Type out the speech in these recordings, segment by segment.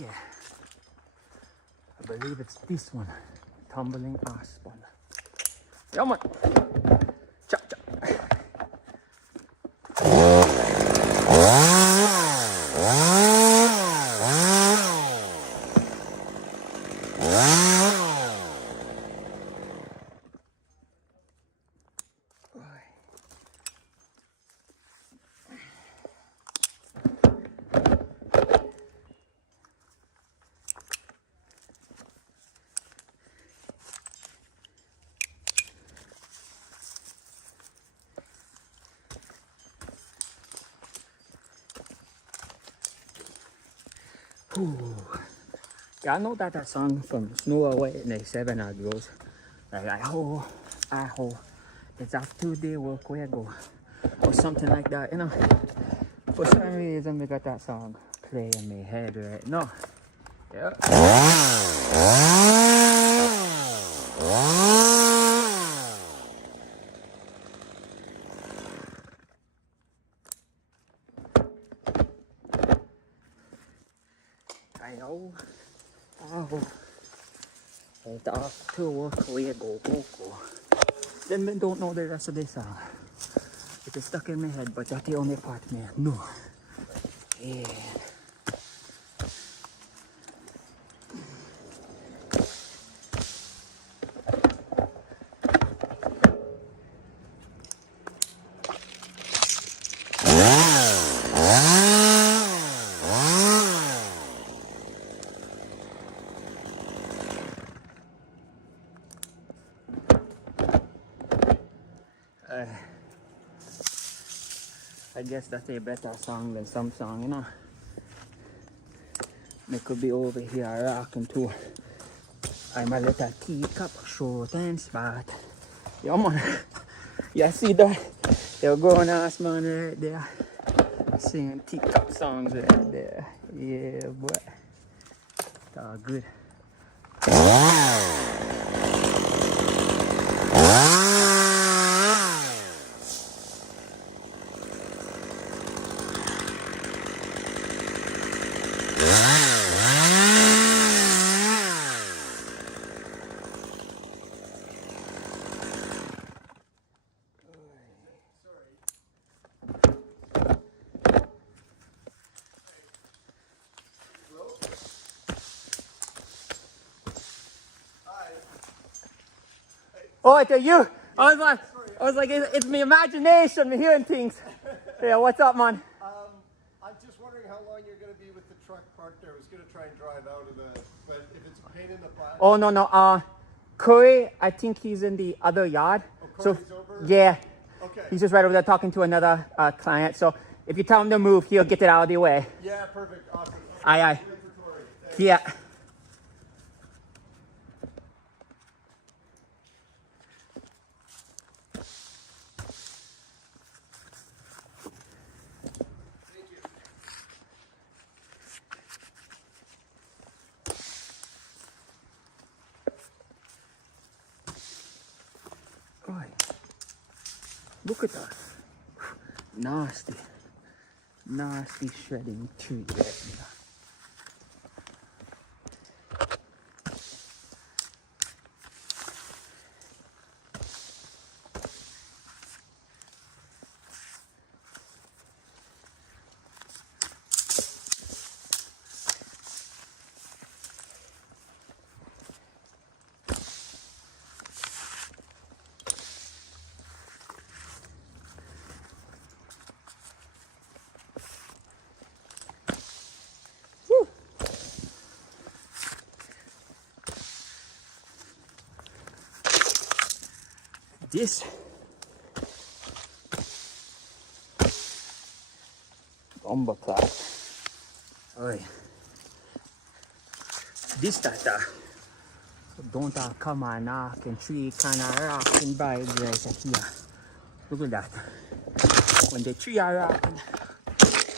Yeah. I believe it's this one. Tumbling ass bun. Yeah, man. Chop, chop. Y'all know that song from Snow Away in the 7 goes like I ho, it's after 2 day work where I go or something like that, you know. For some reason we got that song playing in my head right now. Yeah. It's after work where I go. Then we don't know the rest of the song. It is stuck in my head, but that's the only part me know. Yeah. I guess that's a better song than some song, you know. Me could be over here rocking too. I'm a little teacup, short and smart. Yeah, man. You see that? You're going ass man right there. Singing teacup songs right there. Yeah, boy. It's all good. Oh, it's you. I was like, it's my imagination, me hearing things. Yeah, what's up, man? I'm just wondering how long you're going to be with the truck parked there. I was going to try and drive out of the, but if it's a pain in the butt. Oh, no. Corey, I think he's in the other yard. Oh, Corey's over? Yeah. Okay. He's just right over there talking to another client. So if you tell him to move, he'll get it out of the way. Yeah, perfect. Awesome. Aye. Yeah. Look at that. Nasty shredding tree right there. This bomboclat. Oi. This tata. Don't come on knocking tree kind of rocking vibes right here. Look at that. When the tree are rocking,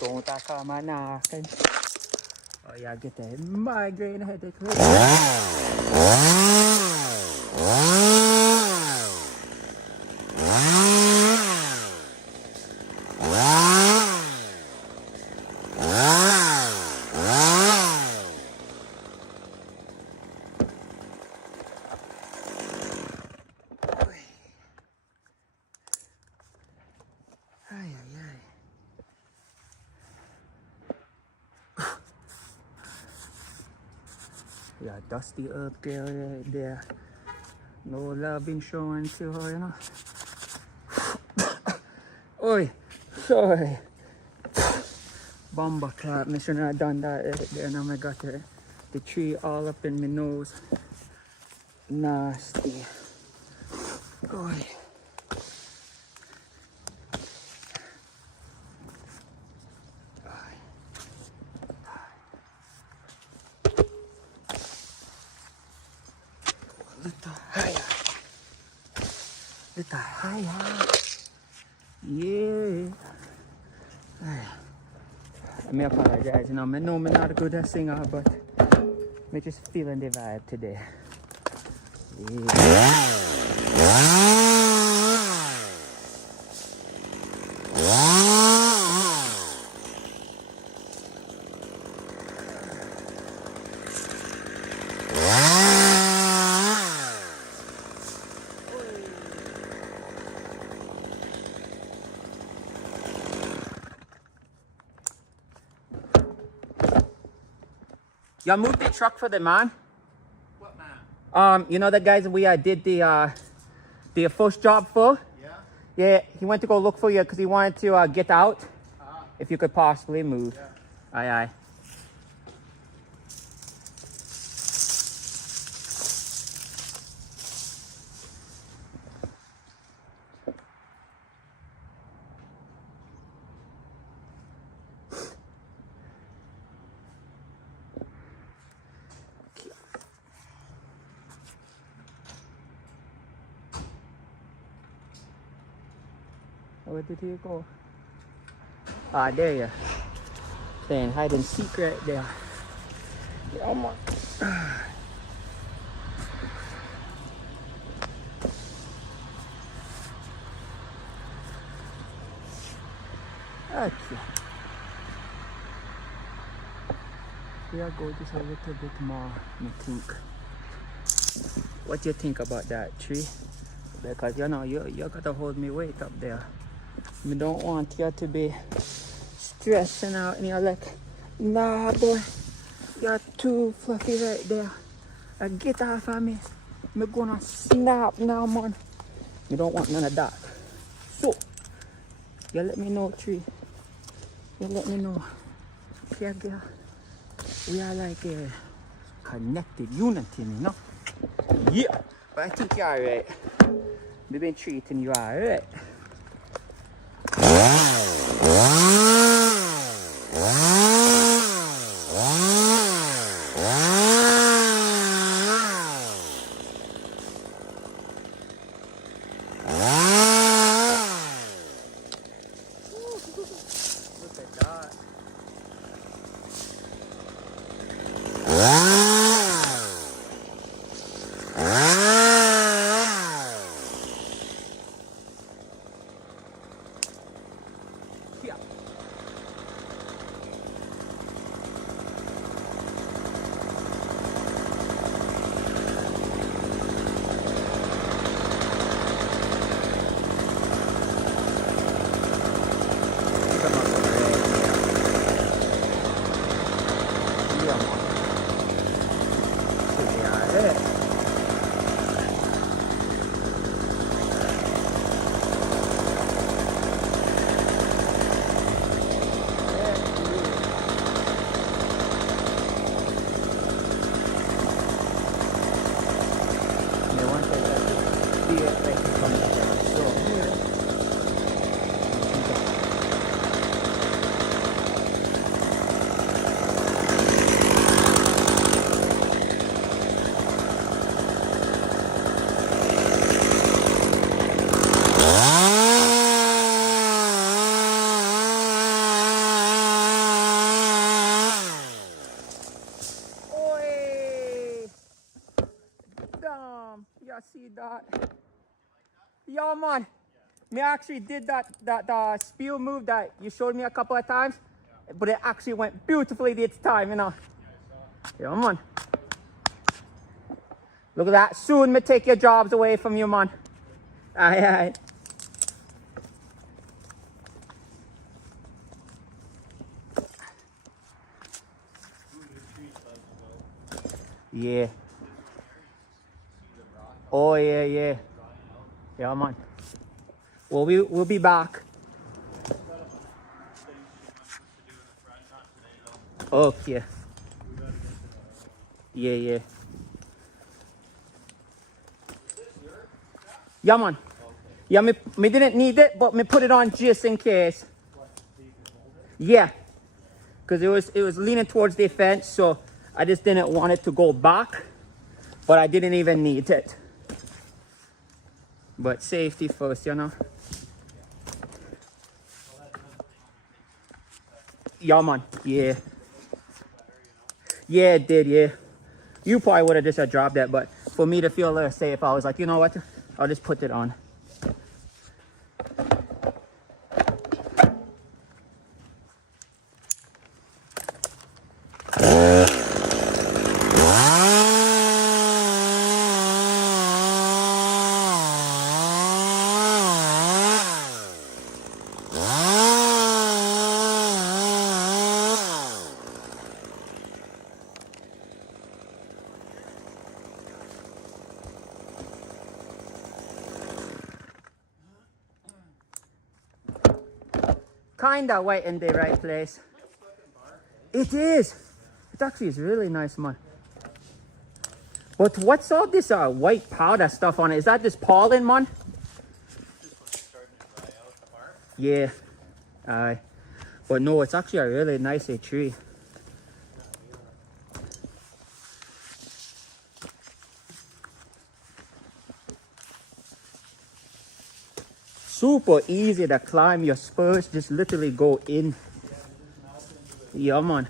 don't come on knocking. Oh yeah, get a migraine headache. Yeah, dusty earth girl right there. No love been showing to her, you know. Oi, sorry. Bomber clap, me shouldn't have done that right there. Now I got the tree all up in my nose. Nasty. Oi. Little higher. Little higher. Yeah. I may apologize, you know, I know I'm not a good singer, but I'm just feeling the vibe today. Yeah. Y'all moved the truck for the man? What man? You know the guys we did the first job for? Yeah? Yeah, he went to go look for you because he wanted to get out. If you could possibly move. Yeah. Aye, aye. Where did he go? Ah, there you. Playing hide and seek right there. Yeah, man. Okay. Here I go just a little bit more, I think. What do you think about that tree? Because you know, you gotta hold me weight up there. I don't want you to be stressing out and you're like, nah boy, you're too fluffy right there. Get off of me. I'm gonna snap now, man. You don't want none of that. So, you let me know, tree. You let me know. Yeah, girl. We are like a connected unity, you know? Yeah. But I think you're alright. We've been treating you alright. Look at that. Yeah. I see that. Yo, man. Me actually did that spiel move that you showed me a couple of times, but it actually went beautifully this time, you know. Yeah, man. Look at that. Soon me take your jobs away from you, man. Aye, aye. Yeah. Oh yeah, yeah. Yeah, man. Well, we'll be back. Okay. Yeah, yeah. Yeah, man. Yeah, me didn't need it, but me put it on just in case. Yeah, because it was leaning towards the fence, so I just didn't want it to go back, but I didn't even need it. But safety first, you know. Yeah, man. Yeah. Yeah, it did. Yeah. You probably would have just dropped that, but for me to feel a little safe, I was like, you know what? I'll just put it on. Kinda wet in the right place. It is. It actually is really nice, man. But what's all this white powder stuff on it? Is that just pollen, man? Yeah. But no, it's actually a really nice tree. Super easy to climb. Your spurs just literally go in. Yeah, man.